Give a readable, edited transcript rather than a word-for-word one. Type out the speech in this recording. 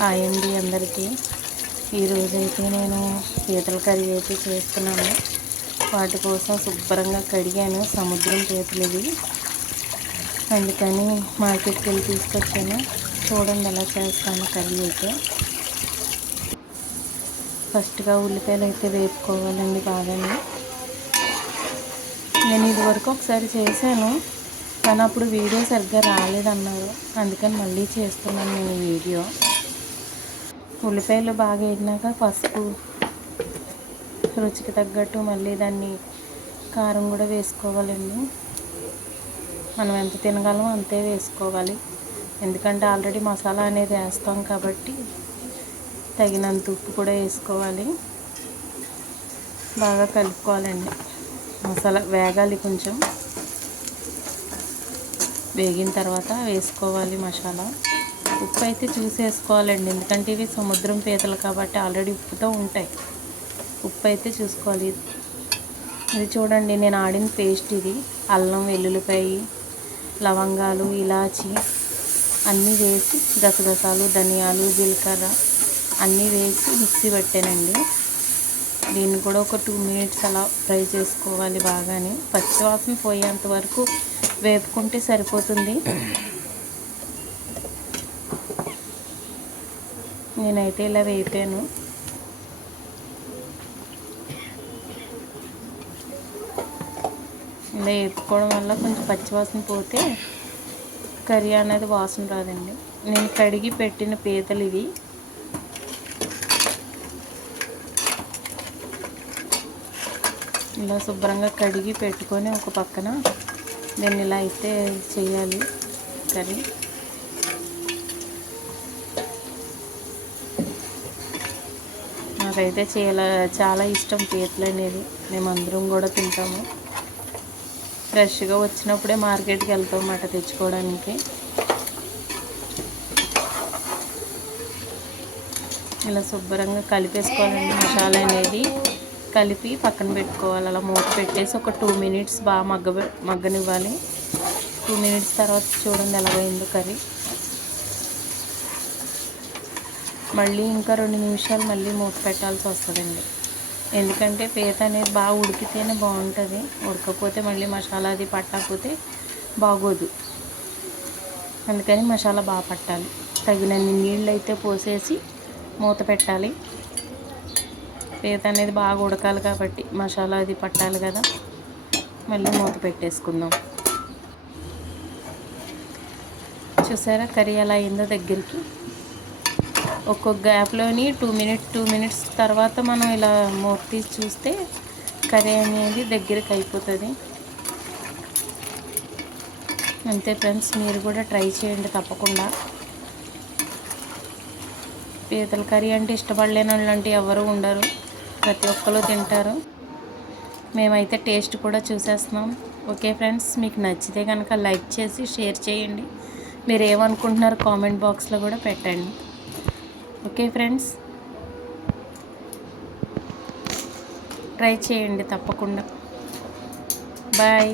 Hi అండి అందరికీ. ఈరోజైతే నేను పీతల కర్రీ అయితే చేస్తున్నాను. వాటి కోసం శుభ్రంగా కడిగాను. సముద్రం పీతలు ఇవి, అందుకని మార్కెట్కి వెళ్ళి తీసుకొచ్చాను. చూడండి ఎలా చేస్తాను కర్రీ అయితే. ఫస్ట్గా ఉల్లిపాయలు అయితే వేపుకోవాలండి బాగానే. నేను ఇదివరకు ఒకసారి చేశాను, కానీ అప్పుడు వీడియో సరిగ్గా రాలేదన్నారు. అందుకని మళ్ళీ చేస్తున్నాను నేను ఈ వీడియో. ఉల్లిపాయలు బాగా వేగినాక పసుపు, రుచికి తగ్గట్టు మళ్ళీ దాన్ని కారం కూడా వేసుకోవాలండి. మనం ఎంత తినగలమో అంతే వేసుకోవాలి, ఎందుకంటే ఆల్రెడీ మసాలా అనేది వేస్తాం కాబట్టి తగినంత ఉప్పు కూడా వేసుకోవాలి. బాగా కలుపుకోవాలండి. మసాలా వేగాలి, కొంచెం వేగిన తర్వాత వేసుకోవాలి మసాలా. ఉప్పు అయితే చూసి వేసుకోవాలండి, ఎందుకంటే ఇవి సముద్రం పీతలు కాబట్టి ఆల్రెడీ ఉప్పుతో ఉంటాయి. ఉప్పు అయితే చూసుకోవాలి. ఇది చూడండి, నేను ఆడిన పేస్ట్ ఇది. అల్లం, వెల్లుల్లిపాయ, లవంగాలు, ఇలాచి అన్నీ వేసి, గసగసాలు, ధనియాలు, జీలకర్ర అన్నీ వేసి మిక్సీ పెట్టానండి. దీన్ని కూడా ఒక 2 మినిట్స్ అలా ఫ్రై చేసుకోవాలి బాగానే. పచ్చివాసన పోయేంత వరకు వేపుకుంటే సరిపోతుంది. నేనైతే ఇలా వేపాను. ఇలా వేపుకోవడం వల్ల కొంచెం పచ్చివాసన పోతే కర్రీ అనేది వాసన రాదండి. నేను కడిగి పెట్టిన పీతలు ఇవి. ఇలా శుభ్రంగా కడిగి పెట్టుకొని ఒక పక్కన దీన్ని ఇలా అయితే చేయాలి కర్రీ. నాకైతే చాలా ఇష్టం పీతలు అనేది. మేమందరం కూడా తింటాము. ఫ్రెష్గా వచ్చినప్పుడే మార్కెట్కి వెళ్తాం అన్నమాట తెచ్చుకోవడానికి. ఇలా శుభ్రంగా కలిపేసుకోవాలండి. మసాలా అనేది కలిపి పక్కన పెట్టుకోవాలి. అలా మూత పెట్టేసి ఒక 2 మినిట్స్ బాగా మగ్గనివ్వాలి. 2 మినిట్స్ తర్వాత చూడండి ఎలాగైందో కర్రీ. మళ్ళీ ఇంకా 2 నిమిషాలు మళ్ళీ మూత పెట్టాల్సి వస్తుందండి, ఎందుకంటే పీత అనేది బాగా ఉడికితేనే బాగుంటుంది. ఉడకపోతే మళ్ళీ మసాలా అది పట్టకపోతే బాగోదు. అందుకని మసాలా బాగా పట్టాలి. తగినన్ని నీళ్ళు అయితే పోసేసి మూత పెట్టాలి. పీత అనేది బాగా ఉడకాలి కాబట్టి మసాలా అది పట్టాలి కదా. మళ్ళీ మూత పెట్టేసుకుందాం. చూసారా కర్రీ ఎలా అయిందో దగ్గరికి. ఒక్కొక్క గ్యాప్లోని 2 మినిట్స్ తర్వాత మనం ఇలా మూత తీసి చూస్తే కర్రీ అనేది దగ్గరికి అయిపోతుంది. అంతే ఫ్రెండ్స్, మీరు కూడా ట్రై చేయండి తప్పకుండా. పీతల కర్రీ అంటే ఇష్టపడలేని వాళ్ళు అంటే ఎవరు ఉండరు, ప్రతి ఒక్కరు తింటారు. మేమైతే టేస్ట్ కూడా చూసేస్తున్నాం. ఓకే ఫ్రెండ్స్, మీకు నచ్చితే కనుక లైక్ చేసి షేర్ చేయండి. మీరు ఏమనుకుంటున్నారో కామెంట్ బాక్స్లో కూడా పెట్టండి. ఓకే ఫ్రెండ్స్, ట్రై చేయండి తప్పకుండా. బాయ్.